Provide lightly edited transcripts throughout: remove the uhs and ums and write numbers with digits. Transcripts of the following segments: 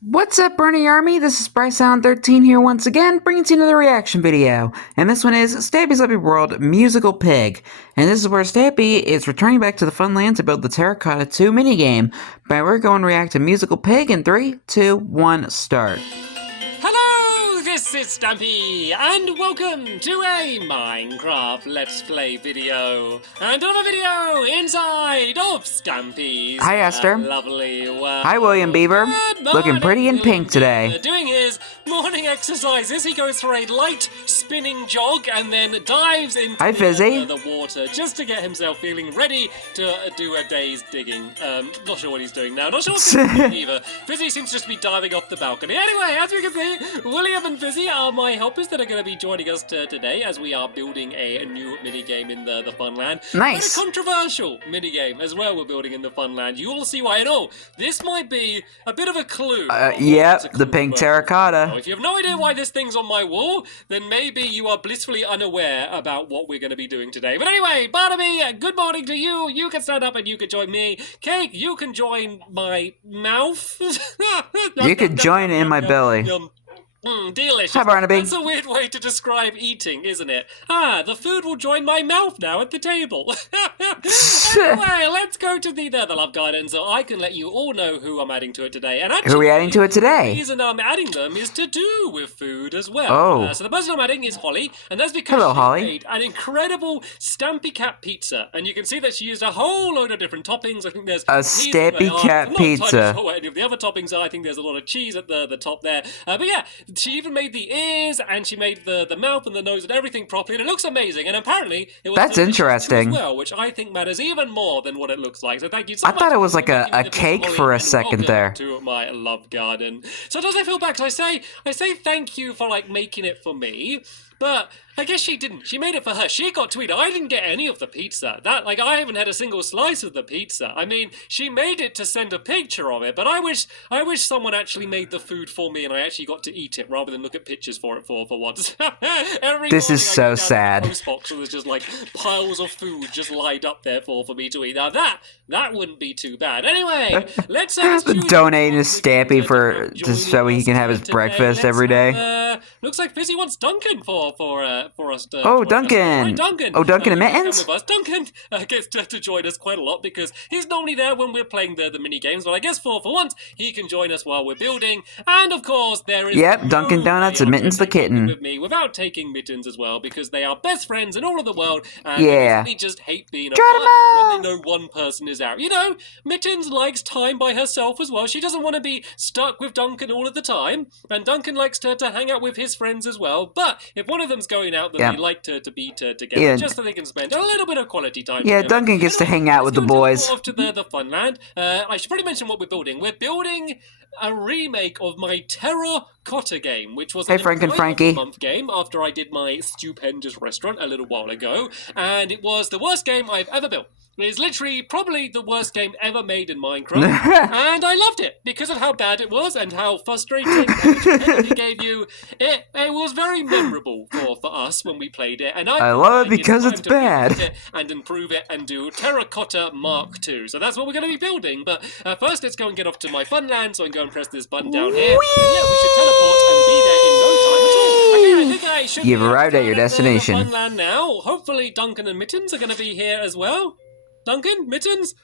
What's up, Bernie Army? This is BryceAllen13 here once again, bringing to you another reaction video. And this one is Stampy's Happy World Musical Pig. And this is where Stampy is returning back to the Funland to build the Terracotta 2 minigame. But we're going to react to Musical Pig in 3, 2, 1, start. Hello, this is Stampy, and welcome to a Minecraft Let's Play video. And another video inside of Stampy's Hi, Esther. lovely world. Hi, William Beaver. Looking pretty in pink today. Doing his morning exercises, he goes for a light spinning jog and then dives into Hi, Fizzy. the water just to get himself feeling ready to do a day's digging. Not sure what he's doing now. Not sure what he's doing either. Fizzy seems to just be diving off the balcony. Anyway, as you can see, William and Fizzy are my helpers that are going to be joining us today as we are building a new minigame in the Funland. Nice. Quite a controversial minigame as well we're building in the Funland. You will see why. And this might be a bit of a clue. Yep, the pink terracotta. If you have no idea why this thing's on my wall, then maybe you are blissfully unaware about what we're going to be doing today. But anyway, Barnaby, good morning to you. You can stand up and you can join me. Cake, you can join my mouth. You could join in my belly. Delicious. Hi, Barnaby. That's a weird way to describe eating, isn't it? The food will join my mouth now at the table. Anyway, let's go to the Love Garden so I can let you all know who I'm adding to it today. And actually, Who are we adding to it today? The reason I'm adding them is to do with food as well. Oh. So the person I'm adding is Holly, and that's because Hello, she Holly. made an incredible Stampy Cat pizza. And you can see that she used a whole load of different toppings. I think there's A Stampy Cat I'm not pizza. entirely sure what any of the other toppings are. I think there's a lot of cheese at the top there. But yeah, she even made the ears, and she made the mouth and the nose and everything properly, and it looks amazing. And apparently, it was That's delicious interesting. as well, which I think matters even more than what it looks like. So thank you so much. I thought it was like for a making the cake Holly, for a and second welcome there. to my love garden. So does I feel bad? 'Cause I say thank you for like making it for me. But I guess she didn't. She made it for her. She got to eat it. I didn't get any of the pizza. I haven't had a single slice of the pizza. I mean, she made it to send a picture of it, but I wish someone actually made the food for me and I actually got to eat it rather than look at pictures for it for once. This is so sad. The post box and there's just like piles of food just lined up there for me to eat. Now that wouldn't be too bad. Anyway, let's donate to Stampy for just so he can have his breakfast every day. Looks like Fizzy wants Duncan for us to. Oh, join Duncan! Us. Right, Duncan! Oh, Duncan and come Mittens? with us. Duncan gets to join us quite a lot because he's normally there when we're playing the mini games. But I guess for once he can join us while we're building. And of course there is. Yep, Dunkin' Donuts and Mittens the kitten. With me without taking Mittens as well because they are best friends in all of the world. And Yeah. they just hate being Try apart when them they know one person is out. You know, Mittens likes time by herself as well. She doesn't want to be stuck with Duncan all of the time. And Duncan likes to hang out with his friends as well. But if one of them's going out, then they like to be together just so they can spend a little bit of quality time Yeah, together. Duncan gets to hang out with the boys. Off to the Funland. I should probably mention what we're building. We're building a remake of my Terracotta game, which was Hey, Frank and Frankie. month game after I did my stupendous restaurant a little while ago, and it was the worst game I've ever built. It is literally probably the worst game ever made in Minecraft, and I loved it because of how bad it was and how frustrating it gave you. It was very memorable for us when we played it, and I love it because it's bad. And improve it and do Terracotta Mark II. So that's what we're going to be building. But first, let's go and get off to my Funland. So I can go and press this button down here. And yeah, we should teleport and be there in no time at all. Okay, I think I should. You've arrived at your the destination. Funland now. Hopefully, Duncan and Mittens are going to be here as well. Duncan? Mittens?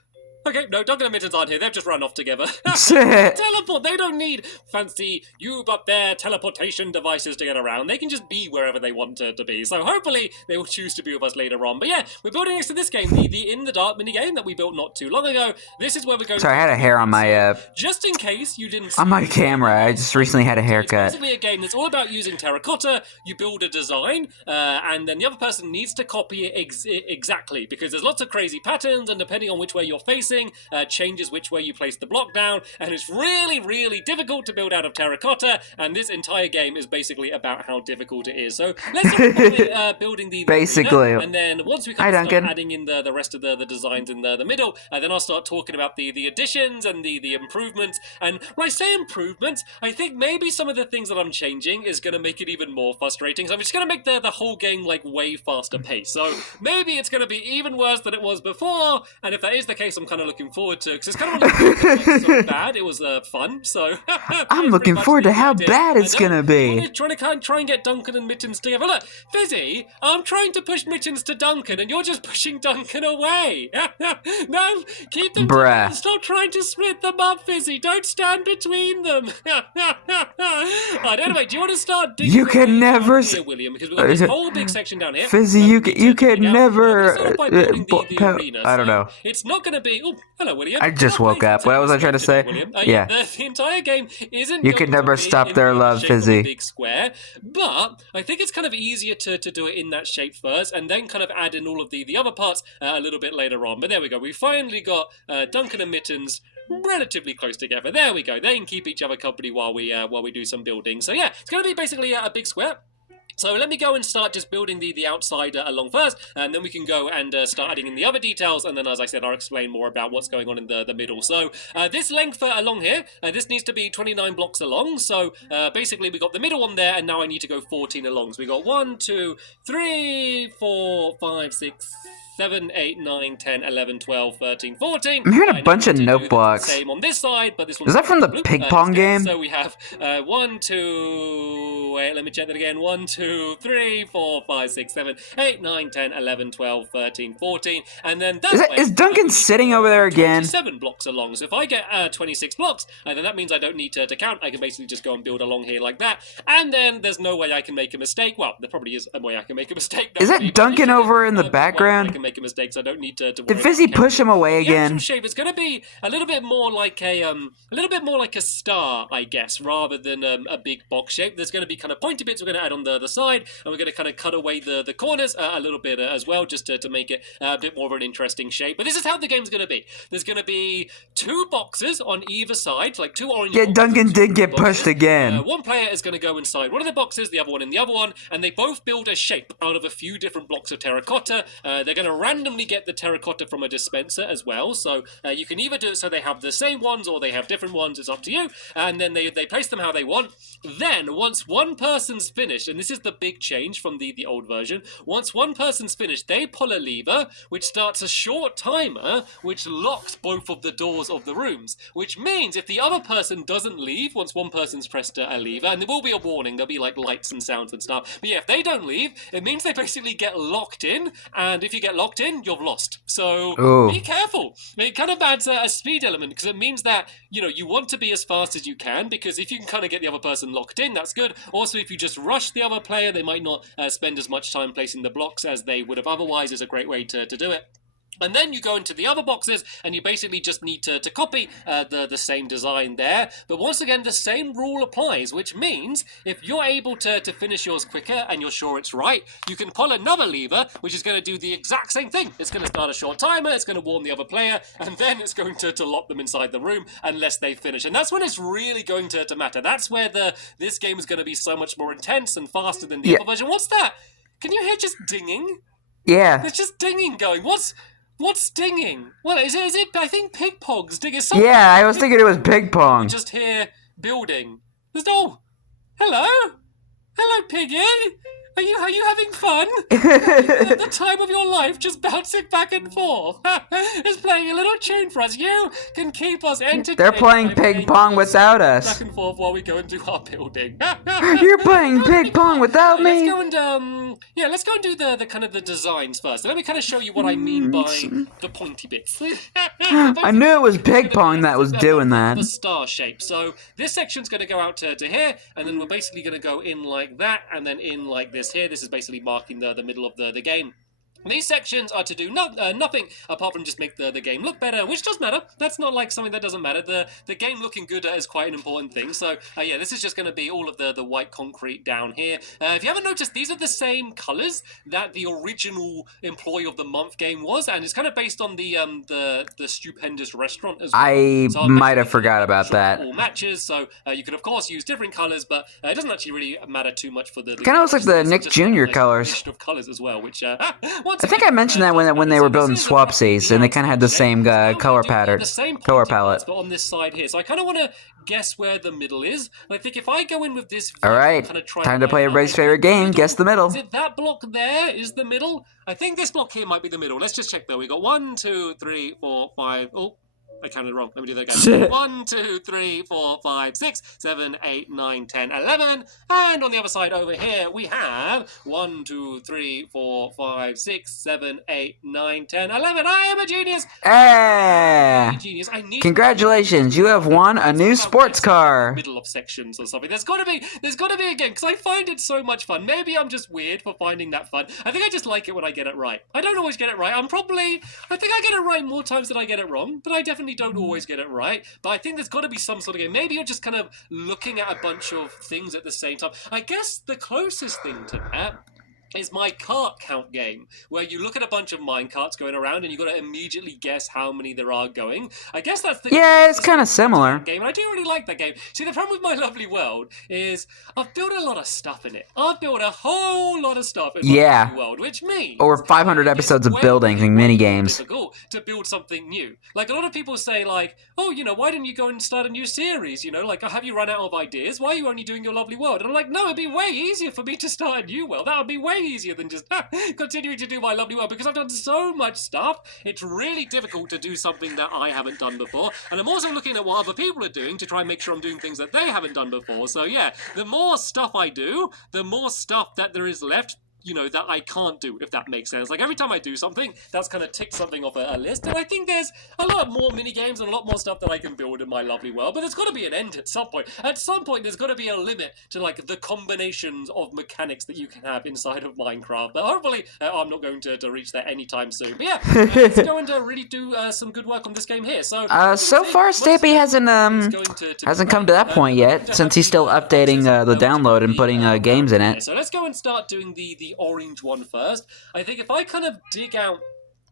Okay, no, Duncan and Mittens aren't here. They've just run off together. Teleport! They don't need fancy you-but-there teleportation devices to get around. They can just be wherever they want to be. So hopefully they will choose to be with us later on. But yeah, we're building next to this game, the In the Dark minigame that we built not too long ago. This is where we're going Sorry, I had a hair on my, just in case you didn't see on my camera. I just recently had a it's haircut. basically a game that's all about using terracotta. You build a design, and then the other person needs to copy it exactly because there's lots of crazy patterns, and depending on which way you're facing, changes which way you place the block down, and it's really, really difficult to build out of terracotta, and this entire game is basically about how difficult it is. So let's start building the basically, and then once we start adding in the rest of the designs in the middle, then I'll start talking about the additions and the improvements. And when I say improvements, I think maybe some of the things that I'm changing is going to make it even more frustrating. So I'm just going to make the whole game like way faster pace. So maybe it's going to be even worse than it was before, and if that is the case, I'm kind of of looking forward to, because it's kind of one of the things that was so bad, it was fun, so... I'm looking forward to how bad it's gonna be. I'm trying to try and get Duncan and Mittens together. Look, Fizzy, I'm trying to push Mittens to Duncan, and you're just pushing Duncan away. No, keep them together. Stop trying to split them up, Fizzy. Don't stand between them. Right, anyway, do you want to start digging You can never... here, William? Because we've got this whole big section down here. Fizzy, you can never... I don't know. It's not going to be... Oh, hello, William. I just woke up. What was I trying to say? Yeah. The entire game isn't... You can never stop their love, Fizzy. Big square, but I think it's kind of easier to do it in that shape first, and then kind of add in all of the other parts a little bit later on. But there we go. We finally got Duncan and Mittens relatively close together. There we go. They can keep each other company while we do some building. So yeah, it's going to be basically a big square. So let me go and start just building the outside along first, and then we can go and start adding in the other details, and then, as I said, I'll explain more about what's going on in the middle. So this length along here, this needs to be 29 blocks along. So basically we got the middle one there, and now I need to go 14 along. So we got 1, 2, 3, 4, 5, 6, 7, 8, 9, 10, 11, 12, 13, 14. I'm hearing a bunch of note blocks. Same on this side, but this one is that from the ping pong game? So we have 1, 2, wait, let me check that again. 1, 2, 3, 4, 5, 6, 7, 8, 9, 10, 11, 12, 13, 14. And then is Duncan sitting over there again? 27 blocks along. So if I get 26 blocks, then that means I don't need to count. I can basically just go and build along here like that. And then there's no way I can make a mistake. Well, there probably is a way I can make a mistake. Is that Duncan over in the background? I can make a mistake, so I don't need to worry. Did Fizzy push him away again? The actual shape is going to be a little bit more like a star, I guess, rather than a big box shape. There's going to be kind of pointy bits we're going to add on the other side, and we're going to kind of cut away the corners a little bit as well, just to make it a bit more of an interesting shape. But this is how the game's going to be. There's going to be 2 boxes on either side, like 2 orange boxes. Yeah, Duncan did get pushed again. One player is going to go inside one of the boxes, the other one in the other one, and they both build a shape out of a few different blocks of terracotta. They're going to randomly get the terracotta from a dispenser as well, so you can either do it so they have the same ones or they have different ones, it's up to you, and then they place them how they want. Then, once one person's finished, and this is the big change from the old version, once one person's finished, they pull a lever, which starts a short timer, which locks both of the doors of the rooms, which means if the other person doesn't leave, once one person's pressed a lever, and there will be a warning, there'll be like lights and sounds and stuff, but yeah, if they don't leave, it means they basically get locked in, and if you get locked in, you're lost. So be careful. It kind of adds a speed element, because it means that, you know, you want to be as fast as you can, because if you can kind of get the other person locked in, that's good. Also, if you just rush the other player, they might not spend as much time placing the blocks as they would have otherwise. Is a great way to do it. And then you go into the other boxes, and you basically just need to copy the same design there. But once again, the same rule applies, which means if you're able to finish yours quicker and you're sure it's right, you can pull another lever, which is going to do the exact same thing. It's going to start a short timer, it's going to warn the other player, and then it's going to lock them inside the room unless they finish. And that's when it's really going to matter. That's where this game is going to be so much more intense and faster than the other version. What's that? Can you hear just dinging? Yeah. There's just dinging going. What's dinging? Well, is it? I think pig pong's dinging. Yeah, I was thinking it was pig pong. Just hear building. There's hello, piggy. Are you having fun? The time of your life, just bouncing back and forth. It's playing a little tune for us. You can keep us entertained. They're playing ping pong without us. Back and forth while we go and do our building. You're playing ping pong without me. Let's go and do the kind of the designs first. Let me kind of show you what I mean by the pointy bits. I knew it was ping pong that was doing that. The star shape. So this section's going to go out to here, and then we're basically going to go in like that, and then in like this here. This is basically marking the middle of the game. These sections are to do nothing apart from just make the game look better, which does matter. That's not like something that doesn't matter. The game looking good is quite an important thing. So, yeah, this is just going to be all of the white concrete down here. If you haven't noticed, these are the same colours that the original Employee of the Month game was, and it's kind of based on the Stupendous Restaurant as well. I might have forgot about that. All matches, so you can, of course, use different colours, but it doesn't actually really matter too much for the... Kind of looks like the Nick Jr. colours. ...of colours as well, which... I think I mentioned that when they were building Swapsies, and they kind of had the same color pattern, color palette. But on this side here, so I kind of want to guess where the middle is. And I think if I go in with this, all right, time to play everybody's favorite game. Guess the middle. Is it that block there? Is the middle? I think this block here might be the middle. Let's just check though. We got 1, 2, 3, 4, 5. Oh, I counted wrong. Let me do that again. 1, 2, 3, 4, 5, 6, 7, 8, 9, 10, 11. And on the other side over here, we have 1, 2, 3, 4, 5, 6, 7, 8, 9, 10, 11. I am a genius. Hey! Genius. I need Congratulations, you have won a new sports car. Middle of sections or something. There's got to be a game, because I find it so much fun. Maybe I'm just weird for finding that fun. I think I just like it when I get it right. I don't always get it right. I think I get it right more times than I get it wrong, but I definitely don't always get it right. But I think there's got to be some sort of game. Maybe you're just kind of looking at a bunch of things at the same time. I guess the closest thing to that is my cart count game, where you look at a bunch of minecarts going around and you've got to immediately guess how many there are going. I guess that's the it's kind of similar game, and I do really like that game. See, the problem with my lovely world is I've built a lot of stuff in it. I've built a whole lot of stuff in my lovely world, which means over 500 episodes of building and mini games. Difficult to build something new. Like, a lot of people say, like, oh, why didn't you go and start a new series? Like, have you run out of ideas? Why are you only doing your lovely world? And I'm like, no, it'd be way easier for me to start a new world. That would be way easier than just continuing to do my lovely world, because I've done so much stuff. It's really difficult to do something that I haven't done before, and I'm also looking at what other people are doing to try and make sure I'm doing things that they haven't done before. So yeah, the more stuff I do, the more stuff that there is left that I can't do, if that makes sense. Like, every time I do something, that's kind of tick something off a list, and I think there's a lot more mini games and a lot more stuff that I can build in my lovely world, but there's got to be an end at some point. At some point, there's got to be a limit to, like, the combinations of mechanics that you can have inside of Minecraft, but hopefully, I'm not going to reach that anytime soon. But yeah, let's go and really do some good work on this game here. So far, Stampy hasn't come to that point yet, since he's still updating the download and putting games in it. So let's go and start doing the orange one first. I think if I kind of dig out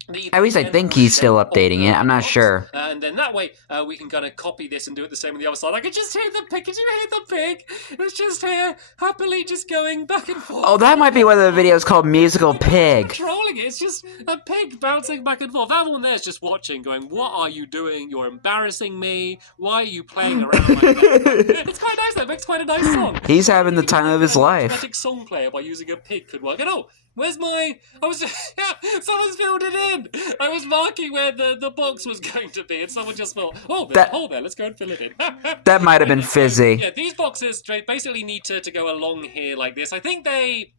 at least I think he's still updating it. I'm not sure. And then that way, we can kind of copy this and do it the same on the other side. I could just hear the pig. Could you hear the pig? It was just here, happily just going back and forth. Oh, that might be why the video is called Musical Pig. Controlling it. It's just a pig bouncing back and forth. That one there is just watching, going, what are you doing? You're embarrassing me. Why are you playing around like that? It's quite nice, though. It makes quite a nice song. He's having the time of his life. Automatic song player by using a pig could work. And where's my... someone's filled it in! I was marking where the box was going to be, and someone just thought, oh, there's a hole there, let's go and fill it in. That might have been fizzy. Yeah, these boxes basically need to go along here like this. I think they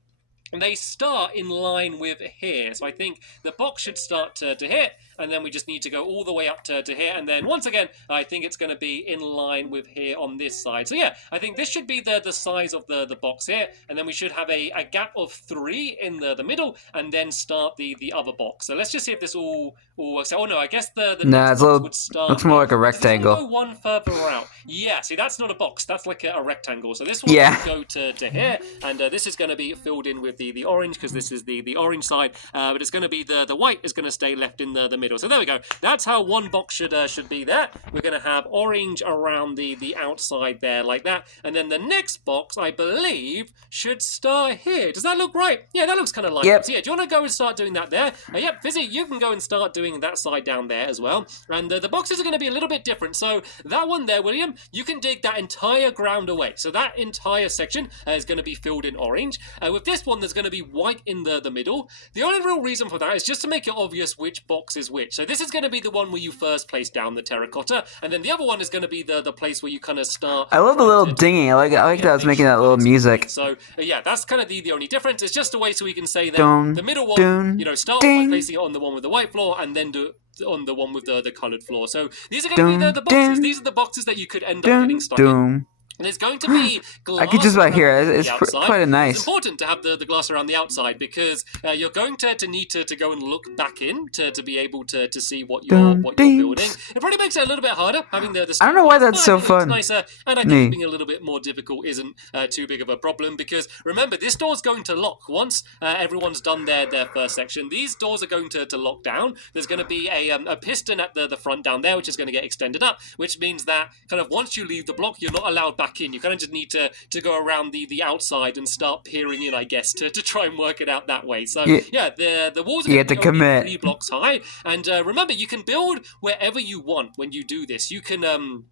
start in line with here. So I think the box should start to here, and then we just need to go all the way up to here. And then once again, I think it's going to be in line with here on this side. So yeah, I think this should be the size of the box here. And then we should have a gap of 3 in the middle, and then start the other box. So let's just see if this all works out. Oh no, I guess the next box would start... looks more like a rectangle. Go one further out. Yeah, see, that's not a box. That's like a rectangle. So this one will go to here, and this is going to be filled in with the orange, because this is the orange side, but it's going to be the white is going to stay left in the middle. So there we go. That's how one box should be there. We're going to have orange around the outside there like that, and then the next box, I believe, should start here. Does that look right? Yeah, that looks kind of like it. So yeah, do you want to go and start doing that there? Yep, Fizzy, you can go and start doing that side down there as well. And the boxes are going to be a little bit different. So that one there, William, you can dig that entire ground away. So that entire section is going to be filled in orange. With this one, there's going to be white in the middle. The only real reason for that is just to make it obvious which box is which. So this is going to be the one where you first place down the terracotta, and then the other one is going to be the place where you kind of start. I love the little dinging. I like that it's making that little music. So yeah, that's kind of the only difference. It's just a way so we can say that the middle one, start by placing it on the one with the white floor, and then do on the one with the coloured floor. So these are going to be the boxes. These are the boxes that you could end up getting stuck in. There's going to be glass. I could just about hear it. It's quite nice. It's important to have the glass around the outside, because you're going to need to go and look back in to be able to see what you're building. It probably makes it a little bit harder having the I don't know why that's so fun. Nicer, and I think being a little bit more difficult isn't too big of a problem, because remember, this door's going to lock once everyone's done their first section. These doors are going to lock down. There's going to be a piston at the front down there, which is going to get extended up, which means that kind of once you leave the block, you're not allowed back in. You kind of just need to go around the outside and start peering in, I guess, to try and work it out that way. So yeah, the walls are going to be 3 blocks high, and remember, you can build wherever you want when you do this. You can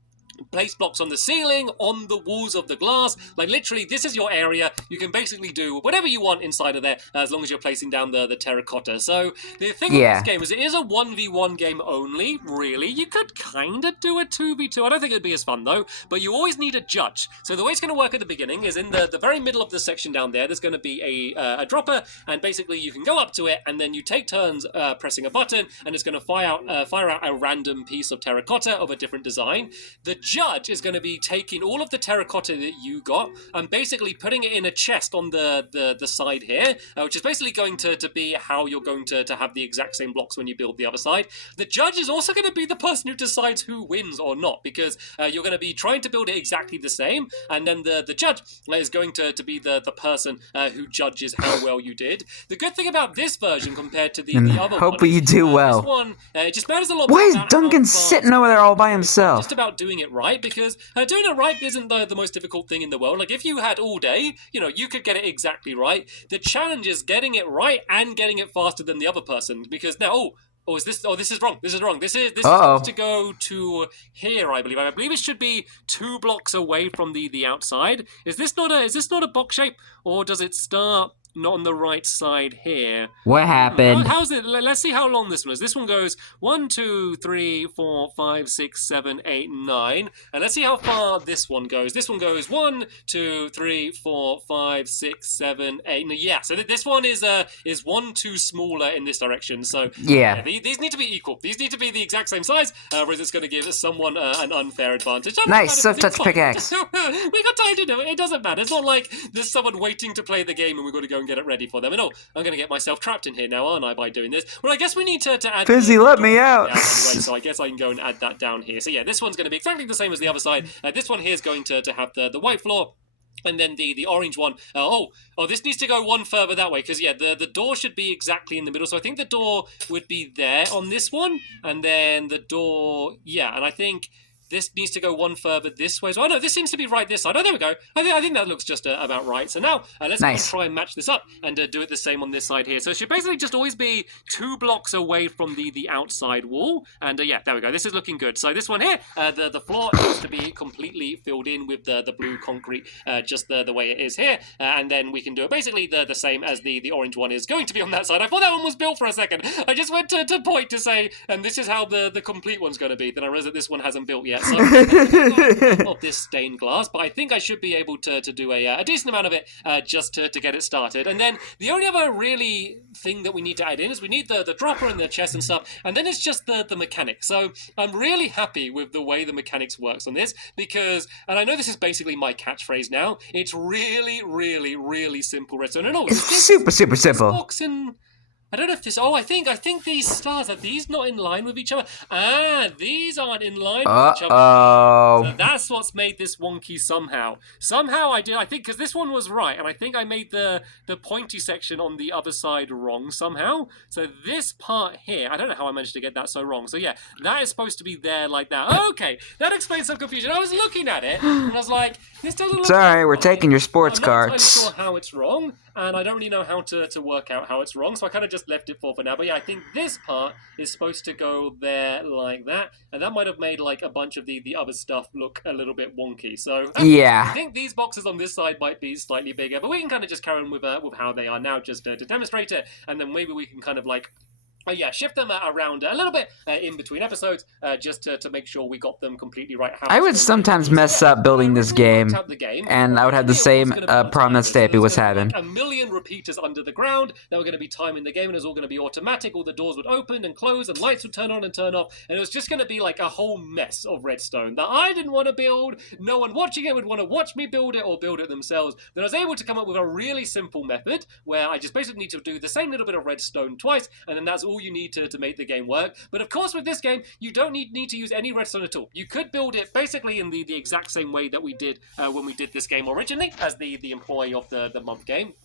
place blocks on the ceiling, on the walls of the glass. Like, literally, this is your area. You can basically do whatever you want inside of there, as long as you're placing down the terracotta. So the thing with this game is it is a 1v1 game only, really. You could kind of do a 2v2. I don't think it'd be as fun, though, but you always need a judge. So the way it's going to work at the beginning is in the very middle of the section down there's going to be a dropper, and basically you can go up to it, and then you take turns pressing a button, and it's going to fire out a random piece of terracotta of a different design. The judge is going to be taking all of the terracotta that you got and basically putting it in a chest on the side here, which is basically going to be how you're going to have the exact same blocks when you build the other side. The judge is also going to be the person who decides who wins or not, because you're going to be trying to build it exactly the same, and then the judge is going to be the person who judges how well you did. The good thing about this version compared to the other hopefully one you do well. this one, it just matters a lot. Why is Duncan sitting over there all by himself? Just about doing it right, because doing it right isn't the most difficult thing in the world. Like, if you had all day, you could get it exactly right. The challenge is getting it right and getting it faster than the other person, because now, this is wrong. This is wrong. This is supposed to go to here, I believe. I believe it should be 2 blocks away from the outside. Is this not a box shape, or does it start not on the right side here? What happened? How's it? Let's see how long this one is. This one goes 1, 2, 3, 4, 5, 6, 7, 8, 9. And let's see how far this one goes. This one goes 1, 2, 3, 4, 5, 6, 7, 8. No, yeah, so this one is 1 too smaller in this direction. So yeah, these need to be equal. These need to be the exact same size, whereas it's going to give someone an unfair advantage. Nice, soft touch pickaxe. We got time to do it. It doesn't matter. It's not like there's someone waiting to play the game and we've got to go and get it ready for them. And I'm going to get myself trapped in here now, aren't I, by doing this? Well, I guess we need to add... Fizzy, let me out! Anyway, so I guess I can go and add that down here. So yeah, this one's going to be exactly the same as the other side. This one here is going to have the white floor. And then the orange one, this needs to go one further that way, because yeah, the door should be exactly in the middle. So I think the door would be there on this one, and then the door, yeah, and I think this needs to go one further this way. So, no, this seems to be right this side. Oh, there we go. I think that looks just about right. So now, let's try and match this up and do it the same on this side here. So it should basically just always be 2 blocks away from the outside wall. And yeah, there we go. This is looking good. So this one here, the floor needs to be completely filled in with the blue concrete, just the way it is here. And then we can do it basically the same as the orange one is going to be on that side. I thought that one was built for a second. I just went to point to say, and this is how the complete one's going to be. Then I realized that this one hasn't built yet. So of this stained glass, but I think I should be able to do a decent amount of it just to get it started. And then the only other really thing that we need to add in is we need the dropper and the chest and stuff, and then it's just the mechanics. So I'm really happy with the way the mechanics works on this, because, and I know this is basically my catchphrase now, it's really, really, really simple redstone. And it's super simple. Box in, I don't know if this... I think these stars, are these not in line with each other? These aren't in line with each other. So that's what's made this wonky somehow. Somehow I think, because this one was right, and I think I made the pointy section on the other side wrong somehow. So this part here, I don't know how I managed to get that so wrong. So yeah, that is supposed to be there like that. Okay, that explains some confusion. I was looking at it, and I was like, this doesn't look... Sorry, we're taking your sports cards. I'm not entirely sure how it's wrong, and I don't really know how to work out how it's wrong, so I kind of just left it for now. But yeah, I think this part is supposed to go there like that, and that might have made like a bunch of the other stuff look a little bit wonky. So yeah, I think these boxes on this side might be slightly bigger, but we can kind of just carry on with how they are now, just to demonstrate it, and then maybe we can kind of like shift them around a little bit in between episodes, just to make sure we got them completely right. I would sometimes mess up building this game, and I would have the same problem that Stampy was having. A million repeaters under the ground that were going to be timing the game, and it was all going to be automatic. All the doors would open and close, and lights would turn on and turn off, and it was just going to be like a whole mess of redstone that I didn't want to build. No one watching it would want to watch me build it or build it themselves. Then I was able to come up with a really simple method where I just basically need to do the same little bit of redstone twice, and then that's all you need to make the game work. But of course, with this game, you don't need to use any redstone at all. You could build it basically in the exact same way that we did when we did this game originally as the employee of the month game.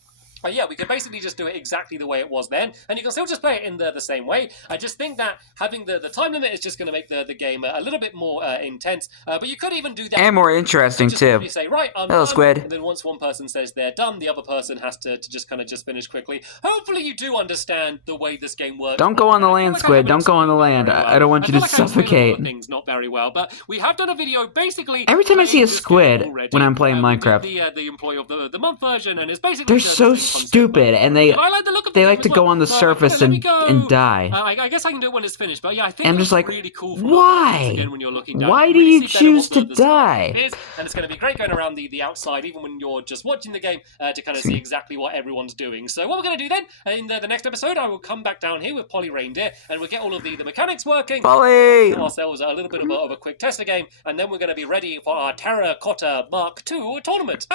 Yeah, we could basically just do it exactly the way it was then, and you can still just play it in the same way. I just think that having the time limit is just going to make the game a little bit more intense, but you could even do that. And more interesting, just too. Say, right, I'm Hello, done, Squid. and then once one person says they're done, the other person has to just kind of just finish quickly. Hopefully you do understand the way this game works. Don't go on the land, Squid. Don't go on the land. I don't want you to suffocate. Things not very well, but we have done a video basically. Every time I see a squid when I'm playing Minecraft, the employee of the month version, and it's basically they're so stupid, and they like to go on the surface and die. I guess I can do it when it's finished, but yeah, I think I'm just like, really cool. Why? When you're looking down, why do you choose to die? And it's going to be great going around the outside, even when you're just watching the game, to kind of see exactly what everyone's doing. So what we're going to do then, in the next episode, I will come back down here with Polly Reindeer, and we'll get all of the mechanics working. Polly! Ourselves a little bit of a quick tester game, and then we're going to be ready for our Terracotta Mark II tournament.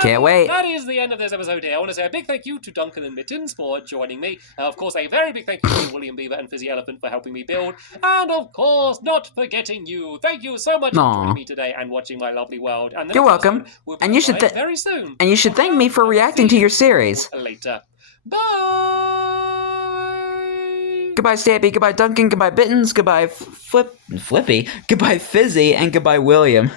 Can't wait. That is the end of this episode here. I want to say a big thank you to Duncan and Mittens for joining me. Of course, a very big thank you to William Beaver and Fizzy Elephant for helping me build. And of course, not forgetting you. Thank you so much for joining me today and watching my lovely world. And you're welcome. And you should very soon. And you should thank me for reacting to your series. Later. Bye. Goodbye, Stampy. Goodbye, Duncan. Goodbye, Bittens. Goodbye, Flippy. Goodbye, Fizzy. And goodbye, William.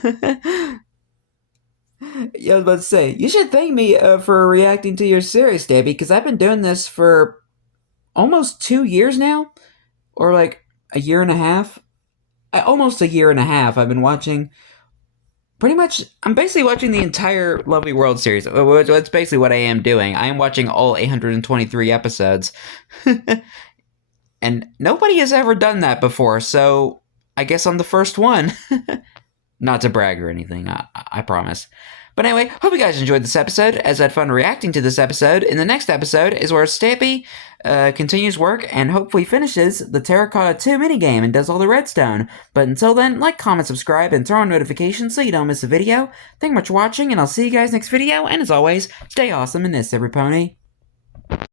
Yeah, I was about to say, you should thank me for reacting to your series, Stampy, because I've been doing this for almost 2 years now. Or like a year and a half. Almost a year and a half. I've been watching... Pretty much, I'm basically watching the entire Lovely World series. That's basically what I am doing. I am watching all 823 episodes. And nobody has ever done that before, so I guess I'm the first one. Not to brag or anything, I promise. But anyway, hope you guys enjoyed this episode, as I had fun reacting to this episode. In the next episode is where Stampy continues work and hopefully finishes the Terracotta 2 minigame and does all the redstone. But until then, like, comment, subscribe, and turn on notifications so you don't miss a video. Thank you much for watching, and I'll see you guys next video, and as always, stay awesome in this, every pony.